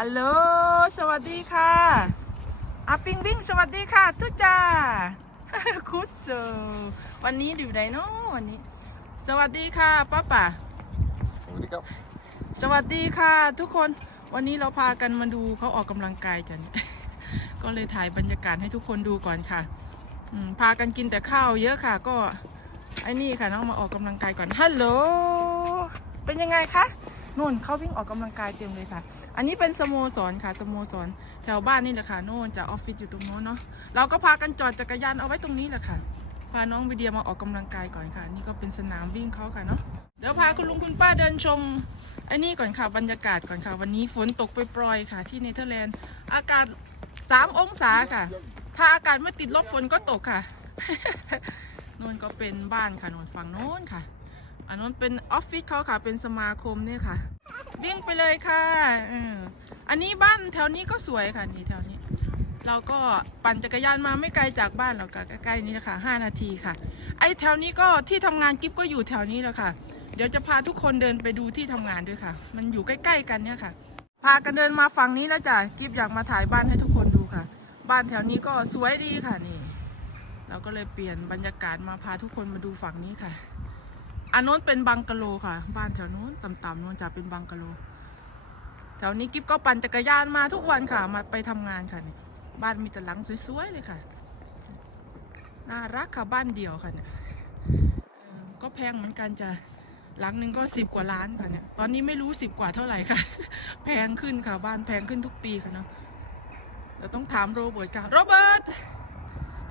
ฮัลโหลสวัสดีค่ะอาปิงบิงสวัสดีค่ะ ทุกจ้าคุดเจอวันนี้อยู่ไหนเนาะวันนี้ สวัสดีค่ะป้าป่าสวัสดีครับ สวัสดีค่ะ ทุกคนวันนี้เราพากันมาดูเขาออกกำลังกายจันก็เลยถ่ายบรรยากาศให้ทุกคนดูก่อนค่ะอืมพากันกินแต่ข้าวเยอะค่ะ ก็ไอ้นี่ค่ะน้องมาออกกำลังกายก่อนฮัลโหลเป็นยังไงคะ นู่นเขาวิ่งออกกำลังกายเต็มเลยค่ะ อันนี้เป็นสโมสรค่ะสโมสรแถวบ้านนี่แหละค่ะโน่นจากออฟฟิศอยู่ตรงโน้นเนาะเราก็พากันจอดจักรยานเอาไว้ตรงนี้แหละค่ะพาน้องวิเดียมาออกกำลังกายก่อนค่ะ นี่ก็เป็นสนามวิ่งเขาค่ะเนาะเดี๋ยวพาคุณลุงคุณป้าเดินชมไอ้นี่ก่อนค่ะบรรยากาศก่อนค่ะ วันนี้ฝนตกไปปล่อยค่ะ ที่เนเธอร์แลนด์อากาศ 3 องศาค่ะ ถ้าอากาศไม่ติดลบฝนก็ตกค่ะโน่นก็เป็นบ้านค่ะโน่นฝั่งโน้นค่ะ อันนู้นเป็นออฟฟิศเขาค่ะเป็นสมาคมเนี่ยค่ะ วิ่งไปเลยค่ะออันนี้บ้านแถวนี้ก็สวยค่ะนี่แถวนี้ เราก็ปั่นจักรยานมาไม่ไกลจากบ้านเราค่ะใกล้ๆนี้แหละค่ะ5นาทีค่ะ ไอ้แถวนี้ก็ที่ทำงานกิฟก็อยู่แถวนี้แหละค่ะ เดี๋ยวจะพาทุกคนเดินไปดูที่ทำงานด้วยค่ะ มันอยู่ใกล้ ๆ กันเนี่ยค่ะ พากันเดินมาฝั่งนี้แล้วจ้ะกิฟอยากมาถ่ายบ้านให้ทุกคนดูค่ะ บ้านแถวนี้ก็สวยดีค่ะนี่ เราก็เลยเปลี่ยนบรรยากาศมาพาทุกคนมาดูฝั่งนี้ค่ะ อันโน้นเป็นบังกะโลค่ะ บ้านแถวโน้นต่ำๆโน้นจะเป็นบังกะโล แถวนี้กิฟก็ปั่นจักรยานมาทุกวันค่ะ มาไปทำงานค่ะนี่บ้านมีแต่หลังสวยๆเลยค่ะ น่ารักค่ะบ้านเดียวค่ะเนี่ยก็แพงเหมือนกันจะหลังหนึ่งก็สิบกว่าล้านค่ะเนี่ย ตอนนี้ไม่รู้สิบกว่าเท่าไหร่ค่ะ แพงขึ้นค่ะบ้านแพงขึ้นทุกปีค่ะเนาะเดี๋ยวต้องถามโรเบิร์ตค่ะ โรเบิร์ต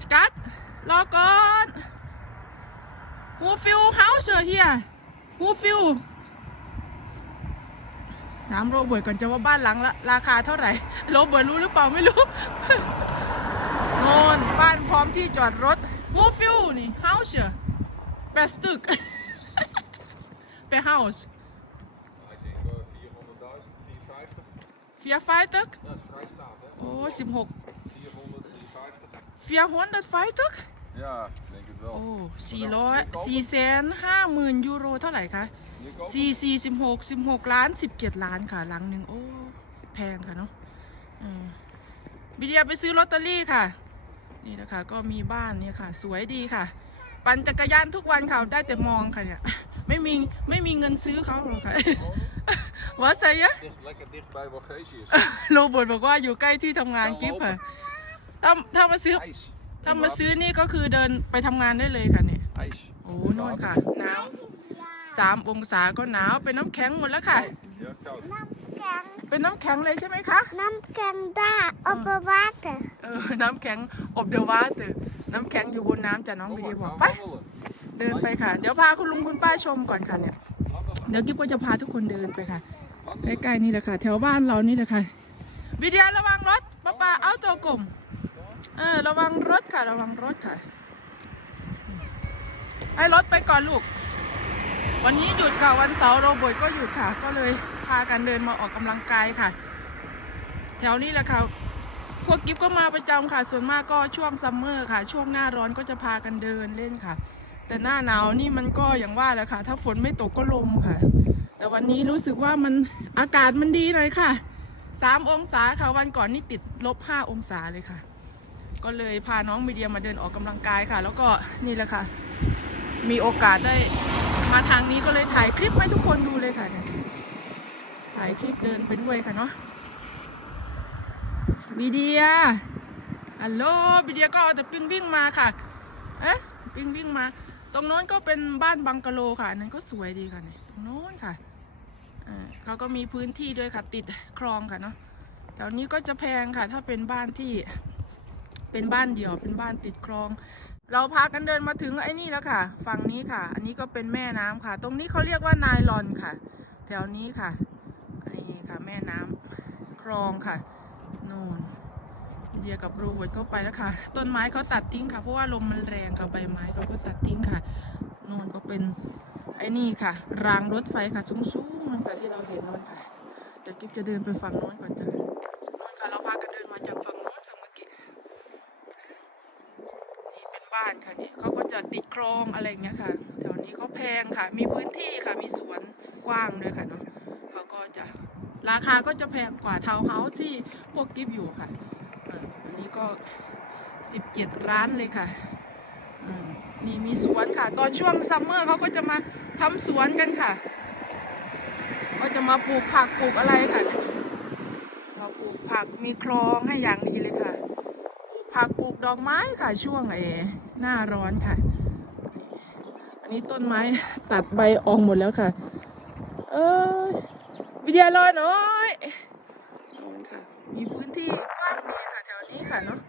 สกัดรอก่อน ฮูฟิลเฮาส์เฮียฮูฟิลถามโรเบิร์ตก่อนจะว่าบ้านหลังละราคาเท่าไหร่ โรเบิร์ตรู้หรือเปล่าไม่รู้โน่นบ้านพร้อมที่จอดรถฮูฟิลนี่เฮาส์แปดสตึกเป็นเฮาส์ Ik denk uh, 400.000, 450. เฟียไฟตึก Dat is vrij staat, hè? โอ้สิบหก 400, 450. เฟียฮอนดัดไฟตึก Ja, ik denk het โอ้ wel. สี่ร้อยสี่แสนห้าหมื่นยูโรเท่าไหร่คะ Hier kopen? สี่สี่สิบหกสิบหกล้านสิบเจ็ดล้านค่ะหลังหนึ่งโอ้ แพงค่ะเนาะอืมวิเดียไปซื้อลอตเตอรี่ค่ะ นี่นะคะก็มีบ้านเนี่ยค่ะ สวยดีค่ะ ปั่นจักรยานทุกวันค่ะได้แต่มองค่ะเนี่ย ไม่มีไม่มีเงินซื้อเขาหรอกค่ะว่าไงอะ Dicht, lekker dicht bij Walgesius. โรเบิร์ตบอกว่าอยู่ใกล้ที่ทำงานกิฟต์ค่ะถ้าถ้ามาซื้อ IJs. ถ้ามาซื้อนี่ก็คือเดินไปทำงานได้เลยค่ะเนี่ย IJs. โอ้โน่นค่ะ หนาวสามองศาก็หนาว เป็นน้ำแข็งหมดแล้วค่ะ Ja, koud. น้ำแข็ง เป็นน้ำแข็งเลยใช่ไหมคะ น้ำแข็งได้อบวาเตอร์เออ น้ำแข็งอบเดวาเตอร์น้ำแข็งอยู่บนน้ำจ้ะน้อง Kom วิ maar, ดีโอบอก gaan ไป wandelen. เดินไปค่ะ เดี๋ยวพาคุณลุงคุณป้าชมก่อนค่ะเนี่ย เดี๋ยวกิ๊บก็จะพาทุกคนเดินไปค่ะ ใกล้ๆนี่แหละค่ะ แถวบ้านเรานี่แหละค่ะวิดีโอระวังรถป้าป้าเอาตัวกลม เออระวังรถค่ะ ระวังรถค่ะ ให้รถไปก่อนลูก วันนี้หยุดค่ะวันเสาร์โรบิร์ตก็หยุดค่ะ ก็เลยพากันเดินมาออกกำลังกายค่ะ แถวนี้แหละค่ะ พวกกิฟก็มาประจำค่ะ ส่วนมากก็ช่วงซัมเมอร์ค่ะ ช่วงหน้าร้อนก็จะพากันเดินเล่นค่ะ แต่หน้าหนาวนี่มันก็อย่างว่าแหละค่ะ ถ้าฝนไม่ตกก็ลมค่ะ แต่วันนี้รู้สึกว่ามันอากาศมันดีหน่อยค่ะสามองศาค่ะวันก่อนนี่ติดลบห้าองศาเลยค่ะ ก็เลยพาน้องมีเดียมาเดินออกกำลังกายค่ะ แล้วก็นี่แหละค่ะ มีโอกาสได้มาทางนี้ก็เลยถ่ายคลิปให้ทุกคนดูเลยค่ะเนี่ยถ่ายคลิปเดินไปด้วยค่ะเนาะวิเดียฮัลโหลวิเดียก็เอาแต่ปิ้งวิ่งมาค่ะ เอ๊ะปิ้งวิ่งมา ตรงโน้นก็เป็นบ้านบังกะโลค่ะอันนั้นก็สวยดีค่ะเนี่ยตรงโน้นค่ะเขาก็มีพื้นที่ด้วยค่ะติดคลองค่ะเนาะแถวนี้ก็จะแพงค่ะ ถ้าเป็นบ้านที่ เป็นบ้านเดี่ยวเป็นบ้านติดคลอง เราพากันเดินมาถึงไอ้นี่แล้วค่ะ ฝั่งนี้ค่ะ อันนี้ก็เป็นแม่น้ำค่ะ ตรงนี้เขาเรียกว่านายลอนค่ะ แถวนี้ค่ะนี่ค่ะแม่น้ำคลองค่ะนู่นเดียกับรเบิร์ตก็ไปแล้วค่ะ ต้นไม้เขาตัดทิ้งค่ะ เพราะว่าลมมันแรงค่ะใบไม้เขาก็ตัดทิ้งค่ะนู่นก็เป็นไอ้นี่ค่ะ รางรถไฟค่ะสูงๆนั่นค่ะที่เราเห็นนู่นค่ะเดี๋ยวกิ๊บจะเดินไปฝั่งโน้นก่อนจ้ะนู่นค่ะเราพากันเดินมาจากฝั่งโน้นค่ะเมื่อกี้ นี่เป็น บ้านค่ะนี่เขาก็จะติดคลองอะไรเงี้ยค่ะแถวนี้เขาแพงค่ะ มีพื้นที่ค่ะมีสวนกว้างด้วยค่ะเนาะเขาก็จะราคาก็จะแพงกว่าทาวน์เฮาส์ที่พวกกิฟอยู่ค่ะอันนี้ก็17ร้านเลยค่ะนี่มีสวนค่ะ ตอนช่วงซัมเมอร์เขาก็จะมาทำสวนกันค่ะ ก็จะมาปลูกผักปลูกอะไรค่ะมาปลูกผักมีคลองให้อย่างดีเลยค่ะปลูกผักปลูกดอกไม้ค่ะช่วงเอ หน้าร้อนค่ะ อันนี้ต้นไม้ตัดใบออกหมดแล้วค่ะ เอ้ยวิทยารอหน่อยนู่นค่ะ มีพื้นที่กว้างดีค่ะแถวนี้ค่ะเนาะ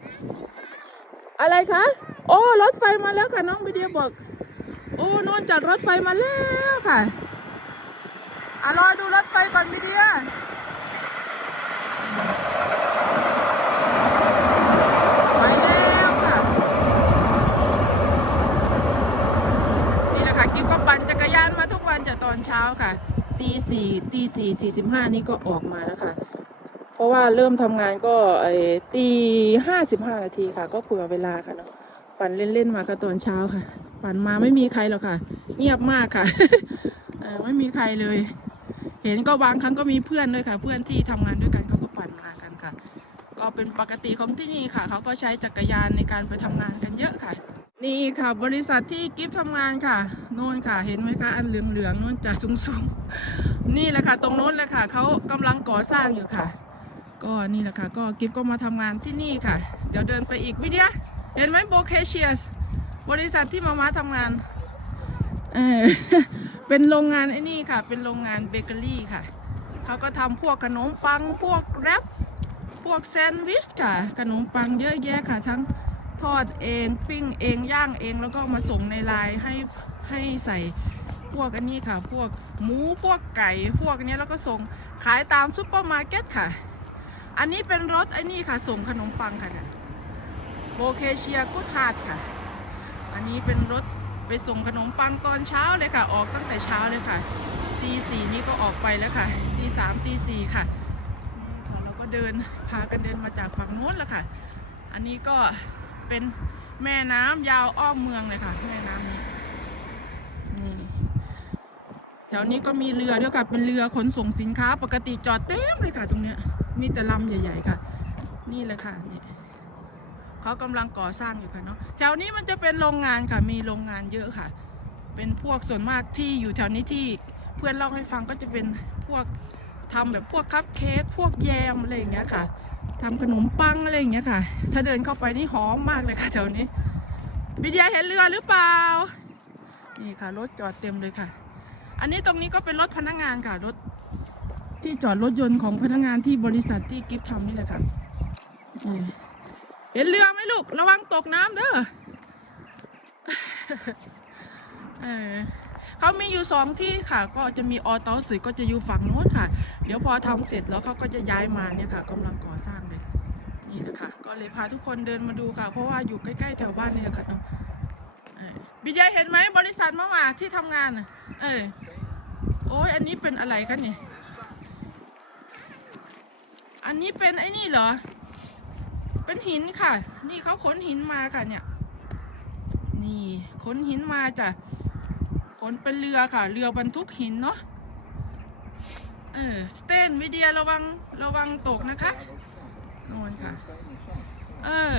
อะไรคะ โอ้รถไฟมาแล้วค่ะน้องวิเดียบอก โอ้นนจัดรถไฟมาแล้วค่ะอะรอดูรถไฟก่อนวิเดียไปแล้วค่ะ นี่แหละค่ะกิ๊บก็ปั่นจักรยานมาทุกวันจากต อนเช้าค่ะตีสี่ตีสี่สี่สิบห้านี่ก็ออกมาแล้วค่ะเพราะว่าเริ่มทำงานก็ไอ้ตีห้าสิบห้านาทีค่ะ ก็เผื่อเวลาค่ะเนาะปั่นเล่นๆมาก็ตอนเช้าค่ะ ปั่นมาไม่มีใครหรอกค่ะ เงียบมากค่ะไม่มีใครเลย เห็นก็บางครั้งก็มีเพื่อนด้วยค่ะ เพื่อนที่ทำงานด้วยกันเขาก็ปั่นมากันค่ะ ก็เป็นปกติของที่นี่ค่ะ เขาก็ใช้จักรยานในการไปทำงานกันเยอะค่ะ นี่ค่ะบริษัทที่กิฟทำงานค่ะโน่นค่ะเห็นไหมคะอันเหลืองๆโน่นจะสูงๆ นี่แหละค่ะ ตรงโน้นเลยค่ะเขากำลังก่อสร้างอยู่ค่ะ ก็นี่แหละค่ะก็กิฟก็มาทำงานที่นี่ค่ะ เดี๋ยวเดินไปอีกวิเดียเห็นไหมโบเคเชียสบริษัทที่มามาทำงานเออเป็นโรงงานไอ้นี่ค่ะ เป็นโรงงานเบเกอรี่ค่ะเขาก็ทำพวกขนมปังพวกแรปพวกแซนด์วิชค่ะ ขนมปังเยอะแยะค่ะทั้ง ทอดเองปิ้งเองย่างเองแล้วก็มาส่งในไลน์ให้ให้ใส่พวกอันนี้ค่ะ พวกหมูพวกไก่พวกนี้แล้วก็ส่งขายตามซุปเปอร์มาร์เก็ตค่ะ อันนี้เป็นรถไอ้นี่ค่ะ ส่งขนมปังค่ะโบเคเชียกุดฮาร์ดค่ะ อันนี้เป็นรถไปส่งขนมปังตอนเช้าเลยค่ะ ออกตั้งแต่เช้าเลยค่ะตีสี่นี้ก็ออกไปแล้วค่ะตีสามตีสี่ค่ะค่ะเราก็เดินพากันเดินมาจากฝั่งโน้นแล้วค่ะ อันนี้ก็ เป็นแม่น้ำยาวอ้อมเมืองเลยค่ะ แม่น้ำนี้นี่แถวนี้ก็มีเรือด้วยค่ะเป็นเรือขนส่งสินค้า ปกติจอดเต็มเลยค่ะ ตรงเนี้ย มีแต่ลำใหญ่ ๆ ค่ะ นี่เลยค่ะนี่เขากำลังก่อสร้างอยู่ค่ะเนาะแถวนี้มันจะเป็นโรงงานค่ะ มีโรงงานเยอะค่ะ เป็นพวกส่วนมากที่อยู่แถวนี้ที่เพื่อนเล่าให้ฟังก็จะเป็นพวกทำแบบพวกคัพเค้กพวกแยมอะไรอย่างเงี้ยค่ะ ทำขนมปังอะไรอย่างเงี้ยค่ะ ถ้าเดินเข้าไปนี่หอมมากเลยค่ะแถวนี้วิทยาเห็นเรือหรือเปล่า นี่ค่ะรถจอดเต็มเลยค่ะ อันนี้ตรงนี้ก็เป็นรถพนักงานค่ะรถที่จอดรถยนต์ของพนักงานที่บริษัทที่กิฟทำนี่แหละค่ะเห็นเรือไหมลูก ระวังตกน้ำเด้อ เออ เขามีอยู่สองที่ค่ะ ก็จะมีออโต้สื่อก็จะอยู่ฝั่งโน้นค่ะ เดี๋ยวพอทำเสร็จแล้วเขาก็จะย้ายมาเนี่ยค่ะกำลังก่อสร้างเลยนี่นะคะก็เลยพาทุกคนเดินมาดูค่ะ เพราะว่าอยู่ใกล้ๆแถวบ้านนี่แหละค่ะเนาะบิยายเห็นไหมบริษัทมามาที่ทำงานน่ะ เออโอ้ยอันนี้เป็นอะไรคะเนี่ยอันนี้เป็นไอ้นี่เหรอ เป็นหินค่ะ นี่เขาขนหินมาค่ะเนี่ย นี่ขนหินมาจ้ะ ขนเป็นเรือค่ะ เรือบรรทุกหินเนาะ เออสเตนวิเดียระวังระวังตกนะคะโน่นค่ะ เออ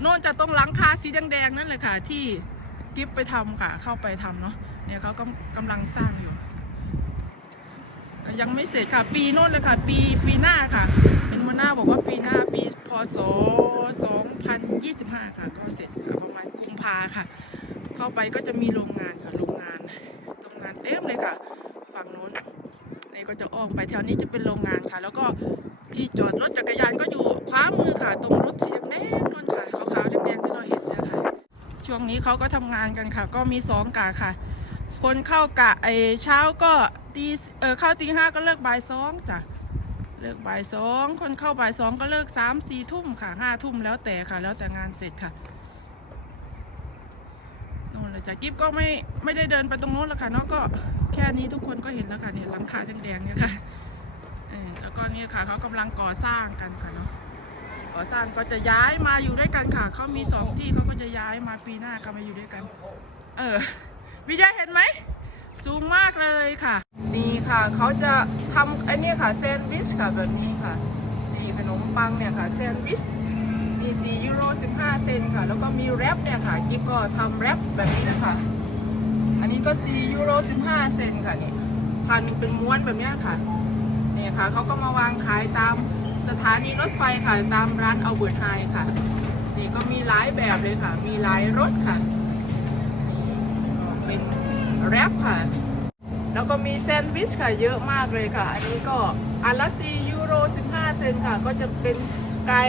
โน่นจะตรงหลังคาสีแดงๆนั่นเลยค่ะ ที่กิฟไปทำค่ะ เข้าไปทำเนาะ เนี่ยเขาก็กำลังสร้างอยู่ยังไม่เสร็จค่ะ ปีโน่นเลยค่ะ ปีปีหน้าค่ะเห็นหัวหน้าบอกว่าปีหน้าปีพศ2025 ค่ะ ก็เสร็จประมาณกุมภาค่ะ เข้าไปก็จะมีโรงงานค่ะโรงงานโรงงานเต็มเลยค่ะ ฝั่งโน้นนี่ก็จะอ้อมไปแถวนี้จะเป็นโรงงานค่ะ แล้วก็ที่จอดรถจักรยานก็อยู่ขวามือค่ะ ตรงรถสีแดงนั่นค่ะขาวๆแดงๆที่เราเห็นเนยคะช่วงนี้เขาก็ทำงานกันค่ะ ก็มีสองกะค่ะ คนเข้ากะไอเช้าก็ตีเออเข้าตีห้าก็เลิกบ่ายสองจ้ะเลิกบ่ายสองคนเข้าบ่ายสองก็เลิกสามสี่ทุ่มค่ะห้าทุ่มแล้วแต่ค่ะ แล้วแต่งานเสร็จค่ะ เลยจ้ะกิฟก็ไม่ไม่ได้เดินไปตรงโน้นแล้วค่ะเนาะก็แค่นี้ทุกคนก็เห็นแล้วค่ะเนี่ยหลังคาแดงๆเนี่ยค่ะแล้วก็นี่ค่ะเขากำลังก่อสร้างกันค่ะเนาะก่อสร้างก็จะย้ายมาอยู่ด้วยกันค่ะเขามีสองที่เขาก็จะย้ายมาปีหน้าก็มาอยู่ด้วยกัน เออวิทยาเห็นไหมสูงมากเลยค่ะนี่ค่ะเขาจะทำไอ้นี่ค่ะแซนด์วิชค่ะแบบนี้ค่ะนี่ขนมปังเนี่ยค่ะแซนด์วิช 4ยูโร15 เซนค่ะ แล้วก็มีแรปเนี่ยค่ะกิฟก็ทำแรปแบบนี้นะคะ อันนี้ก็4ยูโร15 เซนค่ะนี่พันเป็นม้วนแบบนี้ค่ะนี่ค่ะเขาก็มาวางขายตามสถานีรถไฟค่ะตามร้านเอาเบิร์ตไฮค่ะ นี่ก็มีหลายแบบเลยค่ะ มีหลายรสค่ะเป็นแรปค่ะ แล้วก็มีแซนด์วิชค่ะเยอะมากเลยค่ะ อันนี้ก็อันละ4ยูโร15 เซนค่ะ ก็จะเป็นไก่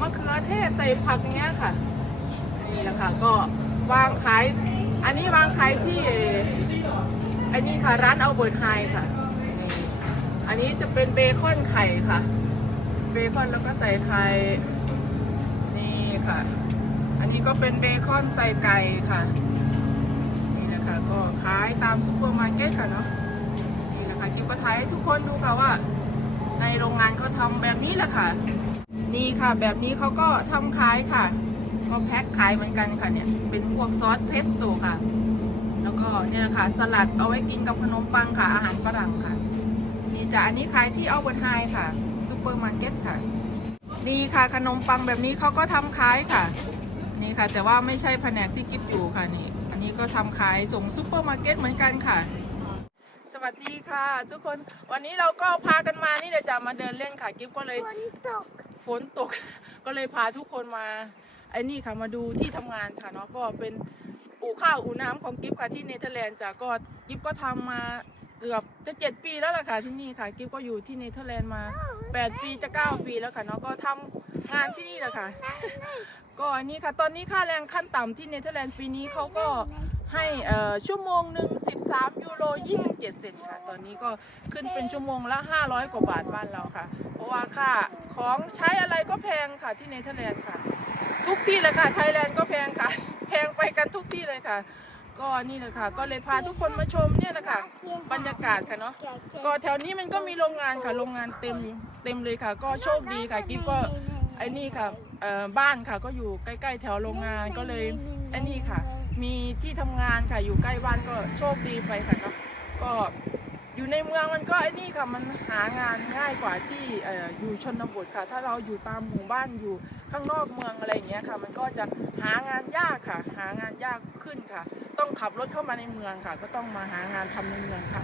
มะเขือเทศใส่ผักอย่างเงี้ยค่ะ นี่แหละค่ะก็วางขาย อันนี้วางขายที่อันนี้ค่ะร้านเอาเบิร์ตไฮค่ะนี่อันนี้จะเป็นเบคอนไข่ค่ะ เบคอนแล้วก็ใส่ไข่นี่ค่ะ อันนี้ก็เป็นเบคอนใส่ไก่ค่ะ นี่นะคะก็ขายตามซุปเปอร์มาร์เก็ตค่ะเนาะนี่นะคะกิ๊บก็ถ่ายให้ทุกคนดูค่ะว่า ในโรงงานเขาทำแบบนี้แหละค่ะ นี่ค่ะ แบบนี้เขาก็ทำขายค่ะ ก็แพ็คขายเหมือนกันค่ะเนี่ย เป็นพวกซอสเพสโต้ค่ะ แล้วก็เนี่ยนะคะสลัดเอาไว้กินกับขนมปังค่ะ อาหารฝรั่งค่ะ นี่จะอันนี้ขายที่เอาบนไฮค่ะซูเปอร์มาร์เก็ตค่ะนี่ค่ะขนมปังแบบนี้เขาก็ทำขายค่ะ นี่ค่ะ แต่ว่าไม่ใช่แผนกที่กิฟอยู่ค่ะนี่ อันนี้ก็ทำขายส่งซูเปอร์มาร์เก็ตเหมือนกันค่ะสวัสดีค่ะ ทุกคนวันนี้เราก็พากันมานี่เดี๋ยวจะมาเดินเล่นค่ะ กิฟก็เลยฝนตก ฝนตก ก็เลยพาทุกคนมาไอ้นี่ค่ะมาดูที่ทำงานค่ะเนาะก็เป็นอู่ข้าวอู่น้ำของกิฟค่ะที่เนเธอร์แลนด์จ้ะก็กิฟก็ทำมาเกือบจะเจ็ดปีแล้วล่ะค่ะที่นี่ค่ะกิฟก็อยู่ที่เนเธอร์แลนด์มาแปดปีจะเก้าปีแล้วค่ะเนาะก็ทำงานที่นี่แหละค่ะก็อันนี้ค่ะตอนนี้ค่าแรงขั้นต่ำที่เนเธอร์แลนด์ปีนี้เขาก็ ให้ชั่วโมงหนึ่ง13 ยูโร 27 เซนค่ะ ตอนนี้ก็ขึ้นเป็นชั่วโมงละ 500 กว่าบาทบ้านเราค่ะ เพราะว่าค่าของใช้อะไรก็แพงค่ะที่เนเธอร์แลนด์ค่ะ ทุกที่เลยค่ะ ไทยแลนด์ก็แพงค่ะ แพงไปกันทุกที่เลยค่ะ ก็นี่เลยค่ะ ก็เลยพาทุกคนมาชมเนี่ยนะคะบรรยากาศค่ะเนาะ ก็แถวนี้มันก็มีโรงงานค่ะ โรงงานเต็มเต็มเลยค่ะ ก็โชคดีค่ะกิ๊บก็ไอ้นี่ค่ะบ้านค่ะก็อยู่ใกล้ ๆ แถวโรงงานก็เลยไอ้นี่ค่ะ มีที่ทำงานค่ะอยู่ใกล้บ้านก็โชคดีไปค่ะเนาะก็อยู่ในเมืองมันก็ไอ้นี่ค่ะมันหางานง่ายกว่าที่เอ่ออยู่ชนบทค่ะ ถ้าเราอยู่ตามหมู่บ้านอยู่ข้างนอกเมืองอะไรอย่างเงี้ยค่ะ มันก็จะหางานยากค่ะ หางานยากขึ้นค่ะ ต้องขับรถเข้ามาในเมืองค่ะ ก็ต้องมาหางานทำในเมืองค่ะ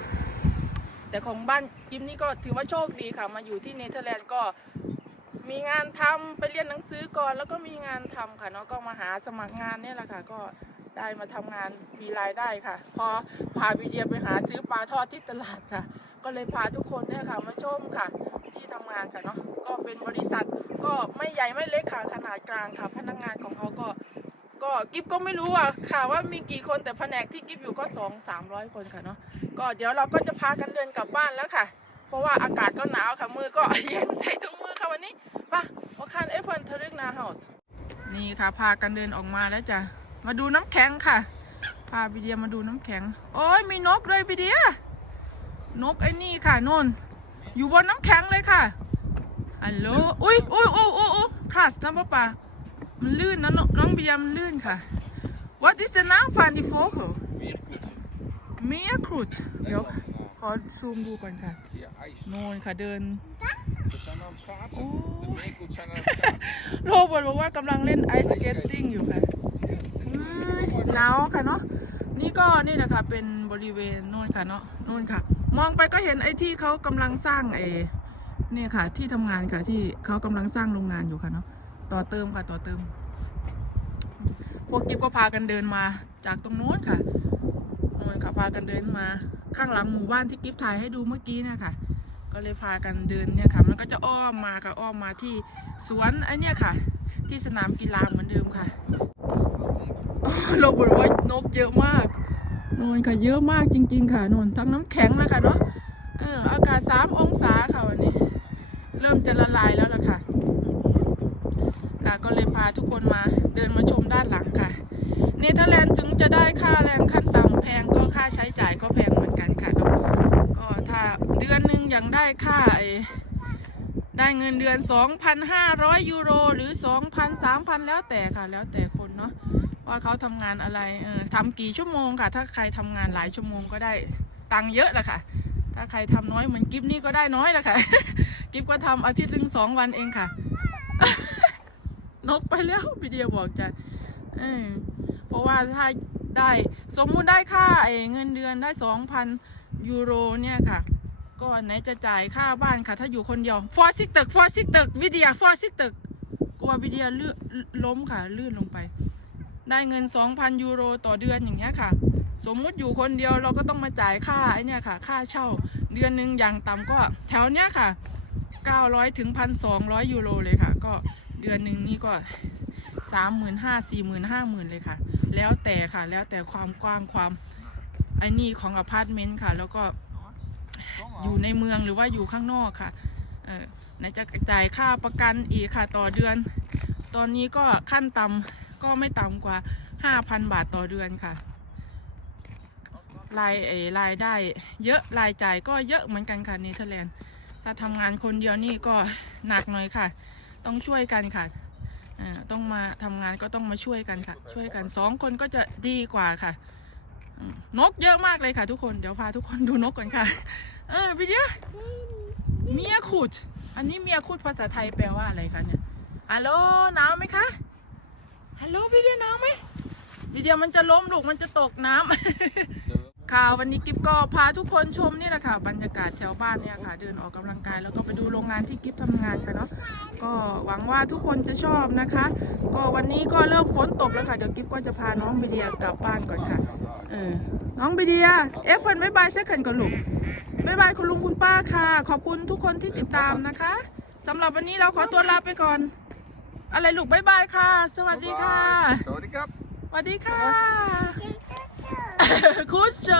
แต่ของบ้านกิมนี่ก็ถือว่าโชคดีค่ะ มาอยู่ที่เนเธอร์แลนด์ก็มีงานทำไปเรียนหนังสือก่อน แล้วก็มีงานทำค่ะเนาะก็มาหาสมัครงานเนี่ยแหละค่ะ ก็ ได้มาทำงานมีรายได้ค่ะ พอพาวิเดียไปหาซื้อปลาทอดที่ตลาดค่ะ ก็เลยพาทุกคนเนี่ยค่ะมาชมค่ะ ที่ทำงานค่ะเนาะก็เป็นบริษัทก็ไม่ใหญ่ไม่เล็กค่ะขนาดกลางค่ะ พนักงานของเขาก็ก็กิฟก็ไม่รู้อะค่ะว่ามีกี่คนแต่แผนกที่กิฟอยู่ก็สองสามร้อยคนค่ะเนาะก็เดี๋ยวเราก็จะพากันเดินกลับบ้านแล้วค่ะ เพราะว่าอากาศก็หนาวค่ะมือก็เย็นใส่ถุงมือค่ะวันนี้ป่ะว่าคันเอฟเฟิลทรึกนาเฮาส์นี่ค่ะพากันเดินออกมาแล้วจ้ะ มาดูน้ำแข็งค่ะ พาบิเดียมาดูน้ำแข็ง โอ้ยมีนกด้วยบิเดีย นกไอ้นี่ค่ะนนอยู่บนน้ำแข็งเลยค่ะฮัลโหลอุ้ยอุ้ยอุ้ยอุ้ยอุ้ยคลาสนะป้าป่ามันลื่นนะน้องน้องบิเดียมันลื่นค่ะ What is the name van die vogel Meerkoet. เมียครุดเดี๋ยว Nederlandse naam. ขอซูมดูก่อนค่ะ Hier ijs. โนนค่ะเดิน We zijn aan het schaatsen. Oeh. De meerkoet zijn aan het schaatsen. โรเบิร์ตบอกว่ากำลังเล่นไอสเกตติ้งอยู่ค่ะ หนาวค่ะเนาะนี่ก็นี่นะคะเป็นบริเวณโน่นค่ะเนาะโน่นค่ะ มองไปก็เห็นไอ้ที่เขากำลังสร้างไอ้เนี่ยค่ะ ที่ทำงานค่ะที่เขากำลังสร้างโรงงานอยู่ค่ะเนาะต่อเติมค่ะต่อเติม พวกกิ๊บก็พากันเดินมาจากตรงโน้นค่ะโน่นค่ะพากันเดินมาข้างหลังหมู่บ้านที่กิ๊บถ่ายให้ดูเมื่อกี้นะคะก็เลยพากันเดินเนี่ยค่ะ มันก็จะอ้อมมาค่ะอ้อมมาที่สวนไอเนี่ยค่ะ ที่สนามกีฬาเหมือนเดิมค่ะ เราบอกว่านกเยอะมากนนค่ะเยอะมากจริง ๆ ค่ะนนทั้งน้ำแข็งนะคะเนาะเอออากาศสามองศาค่ะวันนี้ เริ่มจะละลายแล้วล่ะค่ะค่ะก็เลยพาทุกคนมาเดินมาชมด้านหลังค่ะ เนเธอร์แลนด์ถึงจะได้ค่าแรงขั้นต่ำแพงก็ค่าใช้จ่ายก็แพงเหมือนกันค่ะก็ถ้าเดือนหนึ่งยังได้ค่าไอ้ได้เงินเดือน 2,500 ยูโร หรือ 2,000 3,000 แล้วแต่ค่ะ แล้วแต่คน ว่าเขาทำงานอะไรเออทำกี่ชั่วโมงค่ะ ถ้าใครทำงานหลายชั่วโมงก็ได้ตังค์เยอะแหละค่ะ ถ้าใครทำน้อยเหมือนกิฟนี่ก็ได้น้อยแหละค่ะ กิฟก็ทำอาทิตย์ถึงสองวันเองค่ะ นกไปแล้วพี่เดียบอกจะเออเพราะว่าถ้าได้สมมุติได้ค่าไอ้เงินเดือนได้สองพันยูโรเนี่ยค่ะก็ไหนจะจ่ายค่าบ้านค่ะ ถ้าอยู่คนเดียวฟอร์ซิกตึกฟอร์ซิกตึกวิเดียฟอร์ซิกตึกกลัววิเดียลื่นล้มค่ะลื่นลงไป ได้เงิน 2,000 ยูโรต่อเดือนอย่างเงี้ยค่ะ สมมุติอยู่คนเดียวเราก็ต้องมาจ่ายค่าไอเนี่ยค่ะ ค่าเช่าเดือนหนึ่งอย่างต่ำก็แถวเนี้ยค่ะ 900 ถึง 1,200 ยูโรเลยค่ะ ก็เดือนหนึ่งนี่ก็ 35,000 40,000 50,000 เลยค่ะ แล้วแต่ค่ะแล้วแต่ความกว้างความไอ้นี่ของอพาร์ตเมนต์ค่ะ แล้วก็อยู่ในเมืองหรือว่าอยู่ข้างนอกค่ะ เออไหนจะจ่ายค่าประกันอีกค่ะต่อเดือน ตอนนี้ก็ขั้นต่ำ ก็ไม่ต่ำกว่า 5,000 บาทต่อเดือนค่ะ รายเอรายได้เยอะรายจ่ายก็เยอะเหมือนกันค่ะเนเธอร์แลนด์ ถ้าทำงานคนเดียวนี่ก็หนักหน่อยค่ะ ต้องช่วยกันค่ะอ่าต้องมาทำงานก็ต้องมาช่วยกันค่ะ ช่วยกันสองคนก็จะดีกว่าค่ะ นกเยอะมากเลยค่ะทุกคน เดี๋ยวพาทุกคนดูนกก่อนค่ะเออพี่เดียเมียขุด อันนี้เมียขุดภาษาไทยแปลว่าอะไรคะเนี่ยฮัลโหลหนาวไหมคะ ฮัลโหลพี่เดียหนาวไหมพี่เดียมันจะล้มลูกมันจะตกน้ำ ค่ะ วันนี้กิฟก็พาทุกคนชมนี่แหละค่ะ บรรยากาศแถวบ้านเนี่ยค่ะ เดินออกกำลังกายแล้วก็ไปดูโรงงานที่กิฟทำงานค่ะเนาะก็หวังว่าทุกคนจะชอบนะคะ ก็วันนี้ก็เริ่มฝนตกแล้วค่ะเดี๋ยวกิฟก็จะพาน้องบิเดียกลับบ้านก่อนค่ะเออน้องบิเดียเอฟเฟิร์นบายบายเซ็คันก่อนลูกบายบายคุณลุงคุณป้าค่ะ ขอบคุณทุกคนที่ติดตามนะคะสำหรับวันนี้เราขอตัวลาไปก่อน อะไรลูกบายบายค่ะ สวัสดีค่ะ Sorry, Kap. สวัสดีค่ะคุชโช